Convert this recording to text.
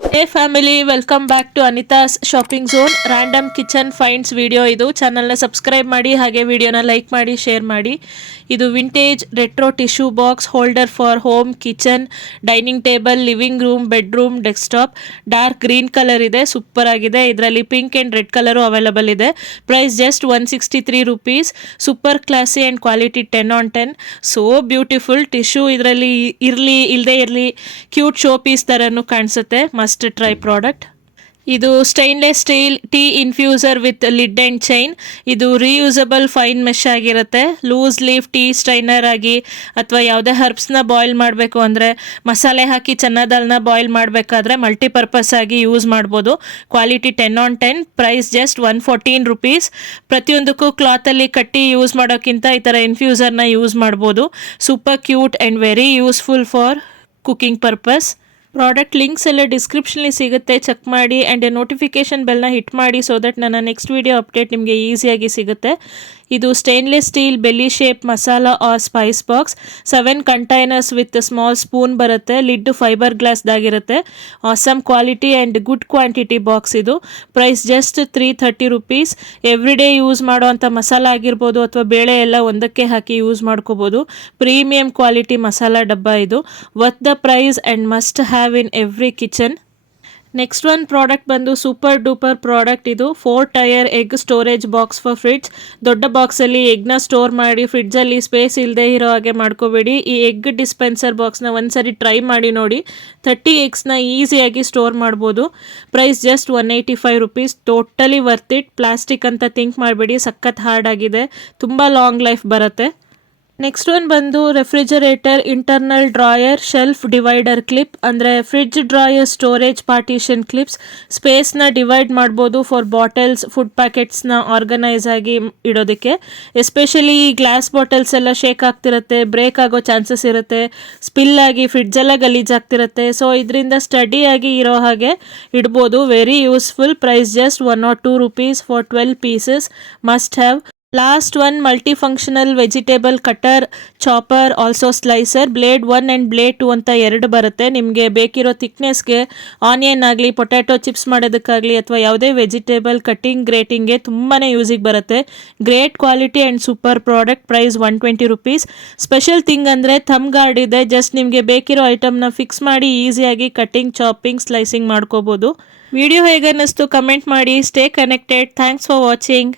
Hey family, welcome back to Anita's shopping zone. Random kitchen finds video ಇದು. ಚಾನಲ್ನ subscribe ಮಾಡಿ, ಹಾಗೆ ವಿಡಿಯೋನ ಲೈಕ್ ಮಾಡಿ, ಶೇರ್ ಮಾಡಿ. ಇದು vintage retro tissue box holder for home, kitchen, dining table, living room, bedroom, desktop. Dark green colour ಇದೆ, super ಆಗಿದೆ. ಇದರಲ್ಲಿ pink and red colour available ಇದೆ. Price just 163 rupees. Super classy and quality 10/10. So beautiful. Tissue ಇದರಲ್ಲಿ ಇರಲಿ ಇಲ್ಲದೆ ಇರಲಿ cute show piece ಥರನೂ ಕಾಣಿಸುತ್ತೆ. Must try product. ಇದು stainless steel tea infuser with lid and chain. ಇದು ರೀಯೂಸಬಲ್ ಫೈನ್ ಮೆಶ್ ಆಗಿರುತ್ತೆ. ಲೂಸ್ ಲೀಫ್ ಟೀ ಸ್ಟ್ರೈನರ್ ಆಗಿ ಅಥವಾ ಯಾವುದೇ ಹರ್ಬ್ಸ್ನ ಬಾಯ್ಲ್ ಮಾಡಬೇಕು ಅಂದರೆ, ಮಸಾಲೆ ಹಾಕಿ ಚೆನ್ನದಲ್ನ ಬಾಯ್ಲ್ ಮಾಡಬೇಕಾದ್ರೆ ಮಲ್ಟಿಪರ್ಪಸ್ ಆಗಿ ಯೂಸ್ ಮಾಡ್ಬೋದು. ಕ್ವಾಲಿಟಿ 10/10. Price just 114 rupees. ಪ್ರತಿಯೊಂದಕ್ಕೂ ಕ್ಲಾತಲ್ಲಿ ಕಟ್ಟಿ ಯೂಸ್ ಮಾಡೋಕ್ಕಿಂತ ಈ ಥರ ಇನ್ಫ್ಯೂಸರ್ನ ಯೂಸ್ ಮಾಡ್ಬೋದು. Super cute and very useful for cooking purpose. Product links ಎಲ್ಲ ಡಿಸ್ಕ್ರಿಪ್ಷನಲ್ಲಿ ಸಿಗುತ್ತೆ, ಚೆಕ್ ಮಾಡಿ. ಆ್ಯಂಡ್ ನೋಟಿಫಿಕೇಷನ್ ಬೆಲ್ನ ಹಿಟ್ ಮಾಡಿ, ಸೊ ದಟ್ ನನ್ನ ನೆಕ್ಸ್ಟ್ ವೀಡಿಯೋ ಅಪ್ಡೇಟ್ ನಿಮಗೆ ಈಸಿಯಾಗಿ ಸಿಗುತ್ತೆ. ಇದು stainless steel belly shape masala R spice box. 7 containers with small spoon ಬರುತ್ತೆ. ಲಿಡ್ ಫೈಬರ್ ಗ್ಲಾಸ್ದಾಗಿರುತ್ತೆ. Awesome quality and good quantity box ಇದು. Price just 330 rupees. Every day use ಮಾಡೋವಂಥ ಮಸಾಲ ಆಗಿರ್ಬೋದು ಅಥವಾ ಬೇಳೆ ಎಲ್ಲ ಒಂದಕ್ಕೆ ಹಾಕಿ ಯೂಸ್ ಮಾಡ್ಕೋಬೋದು. ಪ್ರೀಮಿಯಂ ಕ್ವಾಲಿಟಿ ಮಸಾಲ ಡಬ್ಬ ಇದು. Worth the price and must have in every kitchen. Next one product ಬಂದು ಸೂಪರ್ ಡೂಪರ್ ಪ್ರಾಡಕ್ಟ್. ಇದು 4 tier egg storage box for fridge. ದೊಡ್ಡ ಬಾಕ್ಸಲ್ಲಿ ಎಗ್ನ ಸ್ಟೋರ್ ಮಾಡಿ ಫ್ರಿಡ್ಜಲ್ಲಿ ಸ್ಪೇಸ್ ಇಲ್ಲದೆ ಇರೋ ಹಾಗೆ ಮಾಡ್ಕೋಬೇಡಿ. ಈ ಎಗ್ ಡಿಸ್ಪೆನ್ಸರ್ ಬಾಕ್ಸ್ನ ಒಂದ್ಸರಿ ಟ್ರೈ ಮಾಡಿ ನೋಡಿ. 30 eggsನ ಈಸಿಯಾಗಿ ಸ್ಟೋರ್ ಮಾಡ್ಬೋದು. Price just 185 rupees. Totally worth it. Plastic ಅಂತ ಥಿಂಕ್ ಮಾಡಬೇಡಿ, ಸಖತ್ ಹಾರ್ಡ್ ಆಗಿದೆ, ತುಂಬ ಲಾಂಗ್ ಲೈಫ್ ಬರುತ್ತೆ. ನೆಕ್ಸ್ಟ್ ಒನ್ ಬಂದು refrigerator internal drawer shelf divider clip. ಅಂದರೆ fridge drawer storage partition clips. ಸ್ಪೇಸ್ನ ಡಿವೈಡ್ ಮಾಡ್ಬೋದು ಫಾರ್ ಬಾಟಲ್ಸ್, ಫುಡ್ ಪ್ಯಾಕೆಟ್ಸ್ನ ಆರ್ಗನೈಸ್ ಆಗಿ ಇಡೋದಕ್ಕೆ. ಎಸ್ಪೆಷಲಿ ಈ ಗ್ಲಾಸ್ ಬಾಟಲ್ಸ್ ಎಲ್ಲ ಶೇಕ್ ಆಗ್ತಿರುತ್ತೆ, ಬ್ರೇಕ್ ಆಗೋ ಚಾನ್ಸಸ್ ಇರುತ್ತೆ, ಸ್ಪಿಲ್ ಆಗಿ ಫ್ರಿಡ್ಜೆಲ್ಲ ಗಲೀಜಾಗ್ತಿರುತ್ತೆ. ಸೊ ಇದರಿಂದ ಸ್ಟಡಿಯಾಗಿ ಇರೋ ಹಾಗೆ ಇಡ್ಬೋದು. Very useful. Price just 102 rupees for 12 pieces. Must have. Last one multifunctional vegetable cutter, chopper, also slicer. Blade 1 and blade 2 ಅಂತ 2 ಬರುತ್ತೆ. ನಿಮಗೆ ಬೇಕಿರೋ ಥಿಕ್ನೆಸ್ಗೆ ಆನಿಯನ್ ಆಗಲಿ, ಪೊಟ್ಯಾಟೊ ಚಿಪ್ಸ್ ಮಾಡೋದಕ್ಕಾಗಲಿ ಅಥವಾ ಯಾವುದೇ ವೆಜಿಟೇಬಲ್ ಕಟ್ಟಿಂಗ್ ಗ್ರೇಟಿಂಗ್ಗೆ ತುಂಬಾ ಯೂಸಿಗೆ ಬರುತ್ತೆ. Great quality and super product. Price 120 rupees. Special thing ಅಂದರೆ ಥಮ್ ಗಾರ್ಡ್ ಇದೆ. ಜಸ್ಟ್ ನಿಮಗೆ ಬೇಕಿರೋ ಐಟಮ್ನ ಫಿಕ್ಸ್ ಮಾಡಿ ಈಸಿಯಾಗಿ ಕಟ್ಟಿಂಗ್, ಚಾಪಿಂಗ್, ಸ್ಲೈಸಿಂಗ್ ಮಾಡ್ಕೋಬೋದು. ವಿಡಿಯೋ ಹೇಗೆ ಅನ್ನಿಸ್ತು ಕಮೆಂಟ್ ಮಾಡಿ. Stay connected. Thanks for watching.